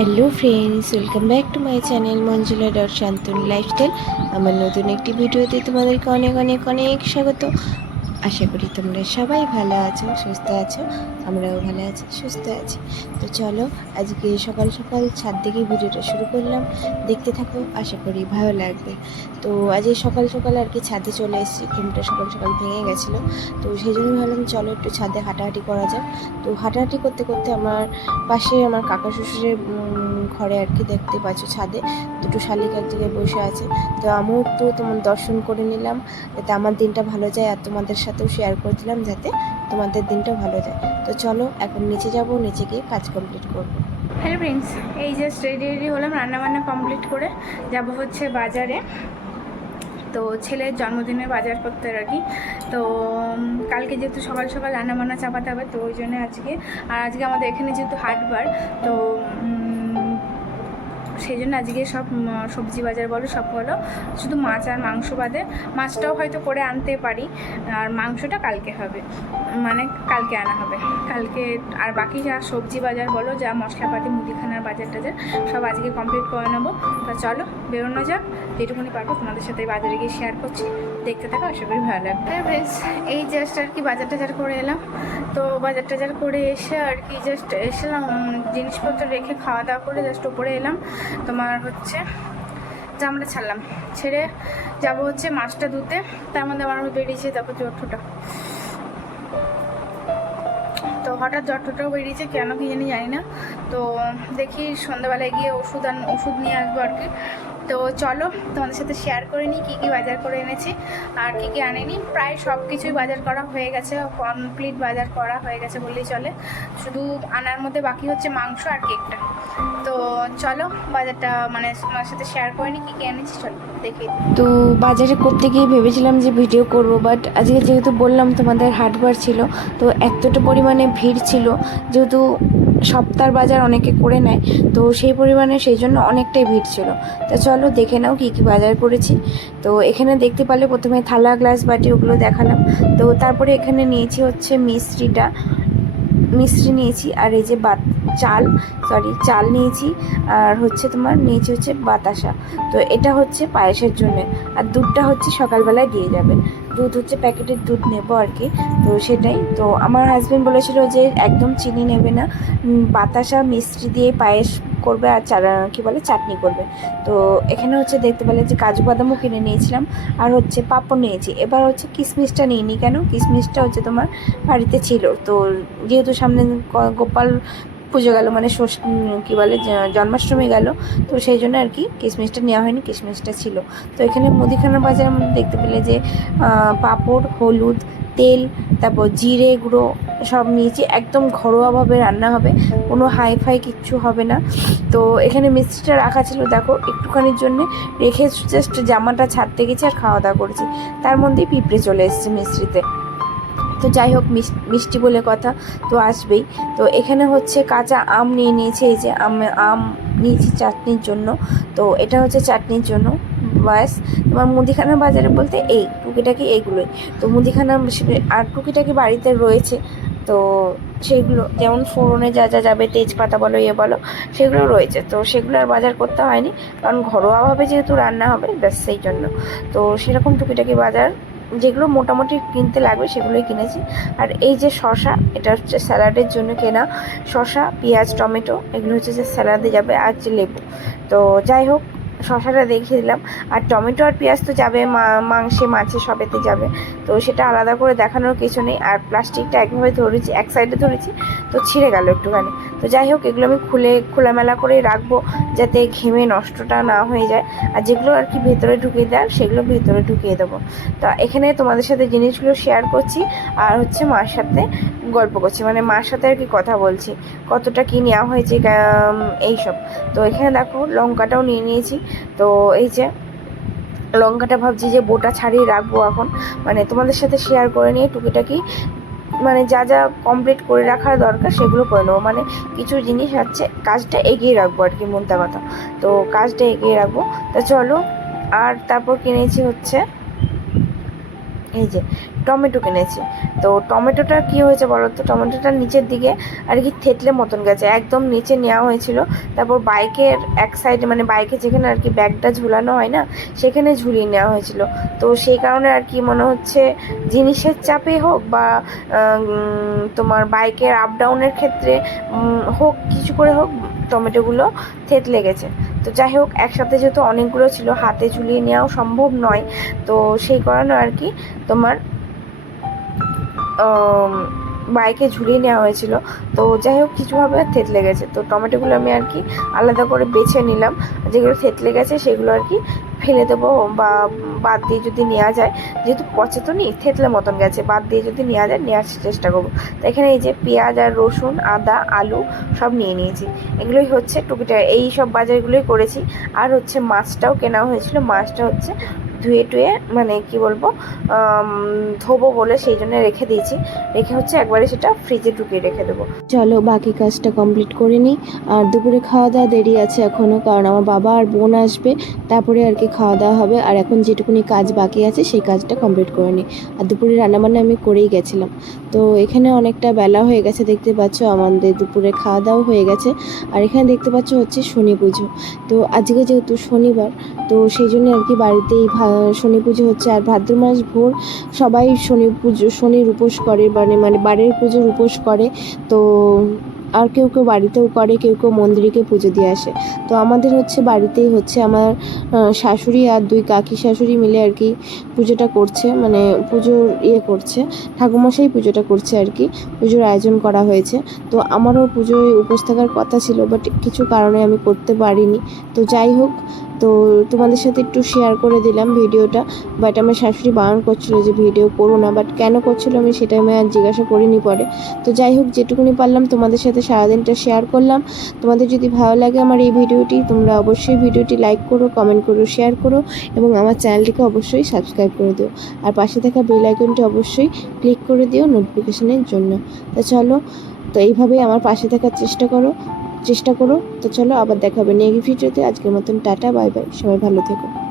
Hello friends welcome back to my channel Manjula dot Shantan lifestyle আমার নতুন একটি ভিডিওতে তোমাদেরকে অনেক অনেক অনেক স্বাগত। আশা করি তোমরা সবাই ভালো আছো, সুস্থ আছো, আমরাও ভালো আছি, সুস্থ আছি। তো চলো, আজকে সকাল সকাল ছাদ থেকে ভিডিওটা শুরু করলাম। দেখতে থাকো, আশা করি ভালো লাগবে। তো আজকে সকাল সকাল আর কি ছাদে চলে এসেছি, ঘুমটা সকাল সকাল ভেঙে গেছিল। তো সেই জন্য ভাবলাম, চলো একটু ছাদে হাঁটাহাঁটি করা যাক। তো হাঁটাহাঁটি করতে করতে আমার পাশে আমার কাকা শ্বশুরের ঘরে আর কি দেখতে পাচ্ছ ছাদে। দুটো শালিক এক জায়গায় বসে আছে। তো আমিও একটু তোমার দর্শন করে নিলাম, যাতে আমার দিনটা ভালো যায় আর তোমাদের সাথেও শেয়ার করে দিলাম যাতে তোমাদের দিনটা ভালো যায়। তো চলো, এখন নিচে যাব, নিচে গিয়ে কাজ কমপ্লিট করব। হ্যালো ফ্রেন্ডস এই জাস্ট রেডি রেডি হলাম রান্নাবান্না কমপ্লিট করে। যাব হচ্ছে বাজারে। তো ছেলের জন্মদিনে বাজার করতে আর কি। তো কালকে যেহেতু সকাল সকাল রান্নাবান্না চাপাতে হবে, তো ওই জন্য আজকে। আর আজকে আমাদের এখানে যেহেতু হাটবার, তো সেই জন্য আজকে সব সবজি বাজার বলো, সব বলো। শুধু মাছ আর মাংস বাদে, মাছটাও হয়তো করে আনতে পারি, আর মাংসটা কালকে হবে। মানে কালকে আনা হবে। কালকে আর বাকি যা সবজি বাজার বলো, যা মশলাপাতি, মুদিখানার বাজার টাজার, সব আজকে কমপ্লিট করে নেব। তা চলো, বেরোনো যাক। যেটুকুনি পারব তোমাদের সাথে বাজারে গিয়ে শেয়ার করছি। দেখতে থাকো, আশা করি ভালো লাগবে। হ্যাঁ বেশ এই জাস্ট আর কি বাজার টাজার করে এলাম। তো বাজার টাজার করে এসে আর কি জাস্ট এসেলাম, জিনিসপত্র রেখে খাওয়া দাওয়া করে জাস্ট উপরে এলাম। তোমার হচ্ছে জামটা ছাড়লাম। ছেড়ে যাব হচ্ছে মাছটা ধুতে, তার মধ্যে আমার বেরিয়েছে, তারপর তো হঠাৎ জ্বরটা বেরিয়েছে, কেন কি জানি জানি না। তো দেখি সন্ধ্যাবেলায় গিয়ে ওষুধ আন ওষুধ নিয়ে আসব আর কি। তো চলো তোমাদের সাথে শেয়ার করে নিই কী কী বাজার করে এনেছি। আর কী কী আনেনি, প্রায় সব কিছুই বাজার করা হয়ে গেছে কমপ্লিট বাজার করা হয়ে গেছে বললেই চলে। শুধু আনার মধ্যে বাকি হচ্ছে মাংস আর কেকটা। তো চলো বাজারটা মানে তোমার সাথে শেয়ার করে নিই, কী কী এনেছি চলো দেখে তো বাজারে করতে গিয়ে ভেবেছিলাম যে ভিডিও করব বাট আজকে যেহেতু বললাম তোমাদের হাটবার ছিল, তো এতটা পরিমাণে ভিড় ছিল, যেহেতু সপ্তাহ বাজার অনেকে করে নেয়। তো সেই পরিমাণে সেই জন্য অনেকটাই ভিড় ছিল। তো চলো দেখে নাও কী কী বাজার করেছি। তো এখানে দেখতে পারলে প্রথমে থালা, গ্লাস বাটি ওগুলো দেখালাম। তো তারপরে এখানে নিয়েছি হচ্ছে মিষ্টিটা মিষ্টি নিয়েছি আর এই যে বাত, চাল সরি চাল নিয়েছি। আর হচ্ছে তোমার নিয়েছি হচ্ছে বাতাসা। তো এটা হচ্ছে পায়েসের জন্য। আর দুধটা হচ্ছে সকালবেলায় দিয়ে যাবে। দুধ হচ্ছে প্যাকেটের দুধ নেব আর কি। তো সেটাই। তো আমার হাজব্যান্ড বলেছিল যে একদম চিনি নেবে না। বাতাসা মিষ্টি দিয়ে পায়েস করবে আর চারা, কী বলে, চাটনি করবে। তো এখানে হচ্ছে দেখতে পেলে যে কাজু বাদামও কিনে নিয়েছিলাম। আর হচ্ছে পাঁপড় নিয়েছি। এবার হচ্ছে কিশমিশটা নিইনি কেন? কিশমিশটা হচ্ছে তোমার বাড়িতে ছিল। তো যেহেতু সামনে গোপাল পুজো গেল মানে কী বলে জন্মাষ্টমী গেল, তো সেই জন্য আর কি কিশমিশটা নেওয়া হয়নি কিশমিশটা ছিল। তো এখানে মুদিখানা বাজারের মধ্যে দেখতে পেলে যে পাঁপড়, হলুদ, তেল, তারপর জিরে গুঁড়ো সব নিয়েছি, একদম ঘরোয়াভাবে রান্না হবে, কোনো হাই ফাই কিচ্ছু হবে না। তো এখানে মিষ্টিটা রাখা ছিল, দেখো, একটুখানির জন্য রেখে জাস্ট জামাটা ছাড়তে গেছি আর খাওয়া দাওয়া করেছি। তার মধ্যেই পিঁপড়ে চলে এসেছে মিষ্টিতে। তো যাই হোক মিষ্টি বলে কথা তো আসবেই। তো এখানে হচ্ছে কাঁচা আম নিয়ে নিয়েছে, এই যে আম আম নিয়েছি চাটনির জন্য। তো এটা হচ্ছে চাটনির জন্য, ব্যাস। তোমার মুদিখানা বাজারে বলতে এই টুকিটাকি এইগুলোই। তো মুদিখানা আর টুকিটাকি বাড়িতে রয়েছে, তো সেগুলো যেমন ফোড়নে যা যা যাবে, তেজপাতা বলো ইয়ে বলো, সেগুলো রয়েছে। তো সেগুলো আর বাজার করতে হয়নি, কারণ ঘরোয়াভাবে যেহেতু রান্না হবে, ব্যাস সেই জন্য। তো সেরকম টুকিটাকি বাজার যেগুলো মোটামুটি কিনতে লাগবে সেগুলোই কিনেছি। আর এই যে শশা এটা হচ্ছে স্যালাডের জন্য কেনা। শশা পেঁয়াজ, টমেটো, এগুলো হচ্ছে যে স্যালাডে যাবে আর যে লেবু। তো যাই হোক শশাটা দেখিয়ে দিলাম। আর টমেটো আর পেঁয়াজ তো যাবে মাংসে, মাছে সবেতে যাবে। তো সেটা আলাদা করে দেখানোর কিছু নেই। আর প্লাস্টিকটা একভাবে ধরেছি, এক সাইডে ধরেছি, তো ছিঁড়ে গেল একটুখানি। তো যাই হোক এগুলো আমি খুলে খোলামেলা করেই রাখব যাতে ঘেমে নষ্টটা না হয়ে যায়। আর যেগুলো আর কি ভেতরে ঢুকিয়ে দেওয়ার সেগুলো ভেতরে ঢুকিয়ে দেবো। তো এখানে তোমাদের সাথে জিনিসগুলো শেয়ার করছি আর হচ্ছে মার সাথে গল্প করছি। মানে মার সাথে আর কি কথা বলছি কতটা কী নেওয়া হয়েছে উম, এইসব। তো এখানে দেখো লঙ্কাটাও নিয়ে নিয়েছি। তো এই যে লঙ্কাটা ভাবছি যে বোটা ছাড়িয়ে রাখব এখন। মানে তোমাদের সাথে শেয়ার করে নিয়ে টুকিটাকি মানে যা যা কমপ্লিট করে রাখার দরকার সেগুলো করে নেব। মানে কিছু জিনিস হচ্ছে, কাজটা এগিয়ে রাখব আর কি মনটা কথা। তো কাজটা এগিয়ে রাখব। তা চলো, আর তারপর কিনেছি হচ্ছে, এই যে টমেটো কিনেছি। তো টমেটোটা কি হয়েছে বলো তো টমেটোটা নিচের দিকে আর কি থেতলে মতন গেছে। একদম নিচে নেওয়া হয়েছিল। তারপর বাইকের এক সাইডে মানে বাইকে যেখানে আর কি ব্যাগটা ঝুলানো হয় না, সেখানে ঝুলিয়ে নেওয়া হয়েছিল। তো সেই কারণে আর কি মনে হচ্ছে জিনিসের চাপে হোক বা তোমার বাইকের আপ ডাউনের ক্ষেত্রে হোক, কিছু করে হোক, টমেটোগুলো থেতলে গেছে। তো যাই হোক, একসাথে যেহেতু অনেকগুলো ছিল, হাতে ঝুলিয়ে নেওয়াও সম্ভব নয়। তো সেই কারণে আর কি তোমার বাইকে ঝুলিয়ে নেওয়া হয়েছিল। তো যাই হোক, কিছুভাবে আর থেতলে গেছে। তো টমেটোগুলো আমি আর কি আলাদা করে বেছে নিলাম। যেগুলো থেতলে গেছে, সেগুলো আর কি ফেলে দেবো বা বাদ দিয়ে যদি নেওয়া যায়। যেহেতু পচে তো নি থেতলে মতন গেছে, বাদ দিয়ে যদি নেওয়া যায়, নেওয়ার চেষ্টা করব। তো এখানে এই যে পেঁয়াজ আর রসুন, আদা, আলু সব নিয়ে নিয়েছি। এগুলোই হচ্ছে টুকিটা এই সব বাজারগুলোই করেছি। আর হচ্ছে মাছটাও কেনা হয়েছিল। মাছটা হচ্ছে ধুয়ে টুয়ে মানে কি বলব ধোবো বলে সেই জন্য রেখে দিয়েছি। রেখে হচ্ছে একবারে সেটা ফ্রিজে ঢুকিয়ে রেখে দেবো। চলো বাকি কাজটা কমপ্লিট করে নিই। আর দুপুরে খাওয়া দাওয়া দেরি আছে এখনও কারণ আমার বাবা আর বোন আসবে। তারপরে আর কি খাওয়া দাওয়া হবে। আর এখন যেটুকুনি কাজ বাকি আছে, সেই কাজটা কমপ্লিট করে নিই। আর দুপুরে রান্নাবান্না আমি করেই গেছিলাম। তো এখানে অনেকটা বেলা হয়ে গেছে, দেখতে পাচ্ছ আমাদের দুপুরে খাওয়া দাওয়া হয়ে গেছে। আর এখানে দেখতে পাচ্ছ হচ্ছে শনি পুজো। তো আজকে যেহেতু শনিবার, তো সেই জন্য আর কি বাড়িতেই ভা- শনি পুজো হচ্ছে আর ভাদ্র মাস ভোর সবাই শনি পুজো, শনির উপোস করে মানে মানে বাড়ির পুজোর উপোস করে। তো আর কেউ কেউ বাড়িতেও করে, কেউ কেউ মন্দিরে পুজো দিয়ে আসে। তো আমাদের হচ্ছে বাড়িতেই হচ্ছে আমার শাশুড়ি আর দুই কাকি শাশুড়ি মিলে আর কি পুজোটা করছে মানে পুজোর ইয়ে করছে ঠাকুমশাই পুজোটা করছে আর কি, পুজোর আয়োজন করা হয়েছে। তো আমারও পুজোয় উপোস থাকার কথা ছিল বাট কিছু কারণে আমি করতে পারিনি। তো যাই হোক তো তোমাদের সাথে একটু শেয়ার করে দিলাম ভিডিওটা বাট আমার শাশুড়ি বারণ করছিল যে ভিডিও করো না বাট কেন করছিল আমি সেটা আমি আর জিজ্ঞাসা করিনি পরে। তো যাই হোক, যেটুকুনি পারলাম তোমাদের সাথে সারাদিনটা শেয়ার করলাম। তোমাদের যদি ভালো লাগে আমার এই ভিডিওটি, তোমরা অবশ্যই ভিডিওটি লাইক করো কমেন্ট করো শেয়ার করো, এবং আমার চ্যানেলটিকে অবশ্যই সাবস্ক্রাইব করে দিও। আর পাশে থাকা বেল আইকনটি অবশ্যই ক্লিক করে দিও নোটিফিকেশনের জন্য। তা চলো, তো এইভাবেই আমার পাশে থাকার চেষ্টা করো। চেষ্টা করো। তো চলো আবার দেখা হবে ভিডিওতে। আজকের মতন টাটা, বাই বাই। সবাই ভালো থেকো।